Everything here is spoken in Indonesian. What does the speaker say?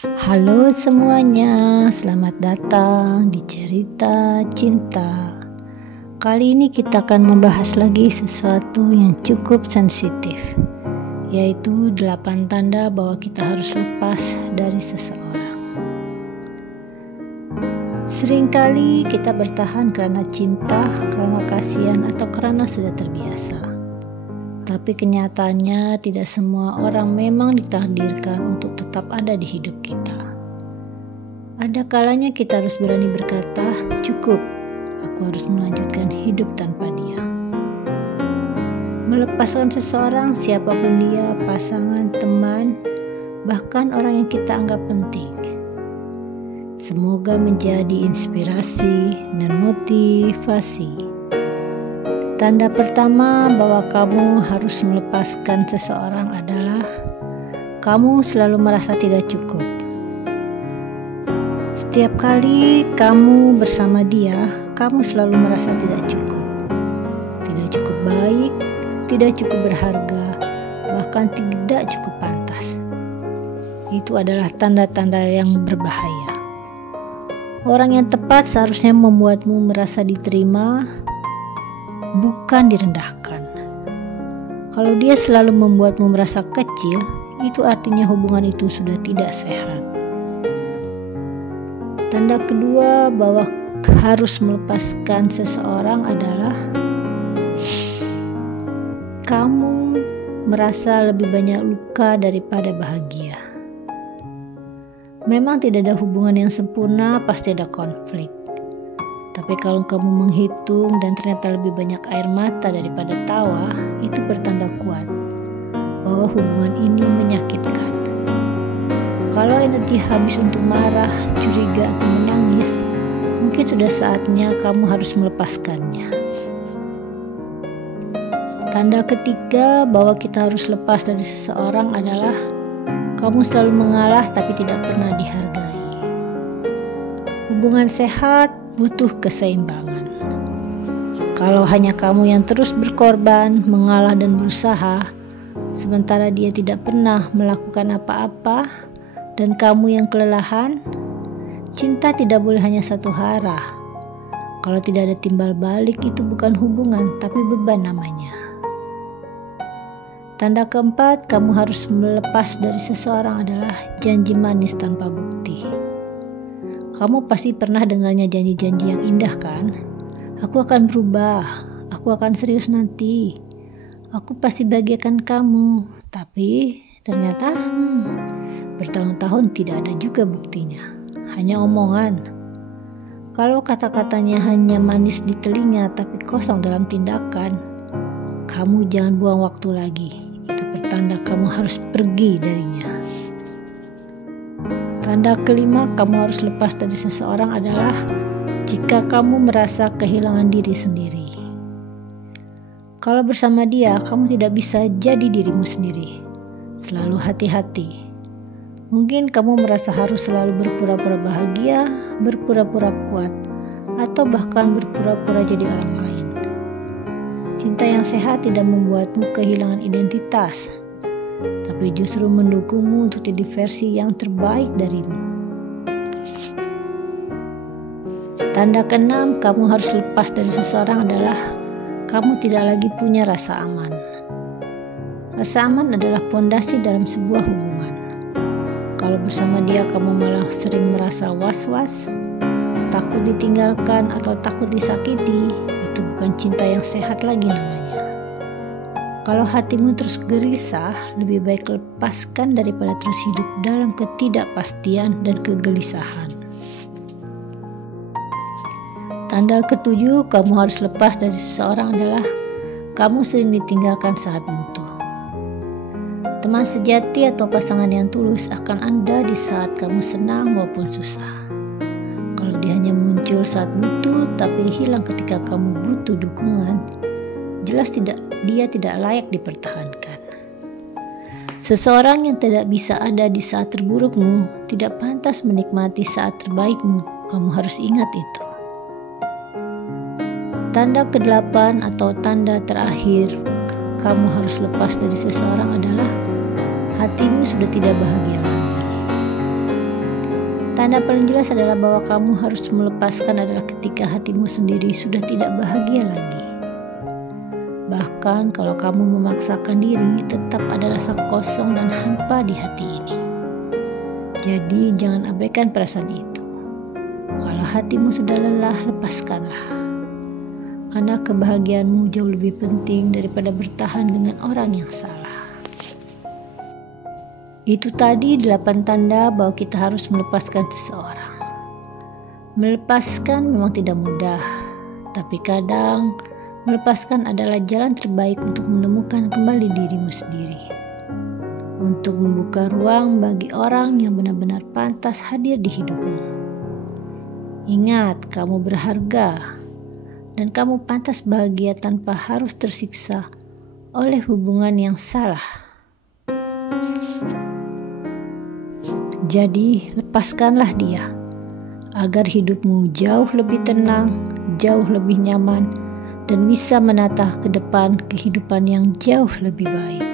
Halo semuanya, selamat datang di Cerita Cinta. Kali ini kita akan membahas lagi sesuatu yang cukup sensitif, yaitu 8 tanda bahwa kita harus lepas dari seseorang. Seringkali kita bertahan karena cinta, karena kasihan, atau karena sudah terbiasa. Tapi kenyataannya tidak semua orang memang ditakdirkan untuk tetap ada di hidup kita. Ada kalanya kita harus berani berkata, cukup, aku harus melanjutkan hidup tanpa dia. Melepaskan seseorang, siapapun dia, pasangan, teman, bahkan orang yang kita anggap penting. Semoga menjadi inspirasi dan motivasi. Tanda pertama bahwa kamu harus melepaskan seseorang adalah kamu selalu merasa tidak cukup. Setiap kali kamu bersama dia, kamu selalu merasa tidak cukup. Tidak cukup baik, tidak cukup berharga, bahkan tidak cukup pantas. Itu adalah tanda-tanda yang berbahaya. Orang yang tepat seharusnya membuatmu merasa diterima, bukan direndahkan. Kalau dia selalu membuatmu merasa kecil, itu artinya hubungan itu sudah tidak sehat. Tanda kedua bahwa harus melepaskan seseorang adalah kamu merasa lebih banyak luka daripada bahagia. Memang tidak ada hubungan yang sempurna, pasti ada konflik. Tapi kalau kamu menghitung dan ternyata lebih banyak air mata daripada tawa, itu bertanda kuat bahwa hubungan ini menyakitkan. Kalau energi habis untuk marah, curiga, atau menangis, mungkin sudah saatnya kamu harus melepaskannya. Tanda ketiga bahwa kita harus lepas dari seseorang adalah kamu selalu mengalah tapi tidak pernah dihargai. Hubungan sehat butuh keseimbangan. Kalau hanya kamu yang terus berkorban, mengalah dan berusaha, sementara dia tidak pernah melakukan apa-apa, dan kamu yang kelelahan, cinta tidak boleh hanya satu arah. Kalau tidak ada timbal balik, itu bukan hubungan, tapi beban namanya. Tanda keempat, kamu harus melepas dari seseorang adalah janji manis tanpa bukti. Kamu pasti pernah dengarnya janji-janji yang indah kan? Aku akan berubah, aku akan serius nanti, aku pasti bahagiakan kamu. Tapi ternyata bertahun-tahun tidak ada juga buktinya, hanya omongan. Kalau kata-katanya hanya manis di telinga tapi kosong dalam tindakan, kamu jangan buang waktu lagi. Itu pertanda kamu harus pergi darinya. Tanda kelima kamu harus lepas dari seseorang adalah jika kamu merasa kehilangan diri sendiri. Kalau bersama dia, kamu tidak bisa jadi dirimu sendiri. Selalu hati-hati. Mungkin kamu merasa harus selalu berpura-pura bahagia, berpura-pura kuat, atau bahkan berpura-pura jadi orang lain. Cinta yang sehat tidak membuatmu kehilangan identitas, tapi justru mendukungmu untuk jadi versi yang terbaik darimu. Tanda keenam kamu harus lepas dari seseorang adalah kamu tidak lagi punya rasa aman. Rasa aman adalah pondasi dalam sebuah hubungan. Kalau bersama dia kamu malah sering merasa was-was, takut ditinggalkan atau takut disakiti, itu bukan cinta yang sehat lagi namanya. Kalau hatimu terus gelisah, lebih baik lepaskan daripada terus hidup dalam ketidakpastian dan kegelisahan. Tanda ketujuh kamu harus lepas dari seseorang adalah kamu sering ditinggalkan saat butuh. Teman sejati atau pasangan yang tulus akan ada di saat kamu senang maupun susah. Kalau dia hanya muncul saat butuh tapi hilang ketika kamu butuh dukungan, jelas dia tidak layak dipertahankan. Seseorang yang tidak bisa ada di saat terburukmu tidak pantas menikmati saat terbaikmu. Kamu harus ingat itu. Tanda ke-8 atau tanda terakhir kamu harus lepas dari seseorang adalah hatimu sudah tidak bahagia lagi. Tanda paling jelas adalah bahwa kamu harus melepaskan adalah ketika hatimu sendiri sudah tidak bahagia lagi. Bahkan kalau kamu memaksakan diri, tetap ada rasa kosong dan hampa di hati ini. Jadi jangan abaikan perasaan itu. Kalau hatimu sudah lelah, lepaskanlah. Karena kebahagiaanmu jauh lebih penting daripada bertahan dengan orang yang salah. Itu tadi 8 tanda bahwa kita harus melepaskan seseorang. Melepaskan memang tidak mudah, tapi kadang melepaskan adalah jalan terbaik untuk menemukan kembali dirimu sendiri. Untuk membuka ruang bagi orang yang benar-benar pantas hadir di hidupmu. Ingat, kamu berharga dan kamu pantas bahagia tanpa harus tersiksa oleh hubungan yang salah. Jadi, lepaskanlah dia agar hidupmu jauh lebih tenang, jauh lebih nyaman, dan bisa menatah ke depan kehidupan yang jauh lebih baik.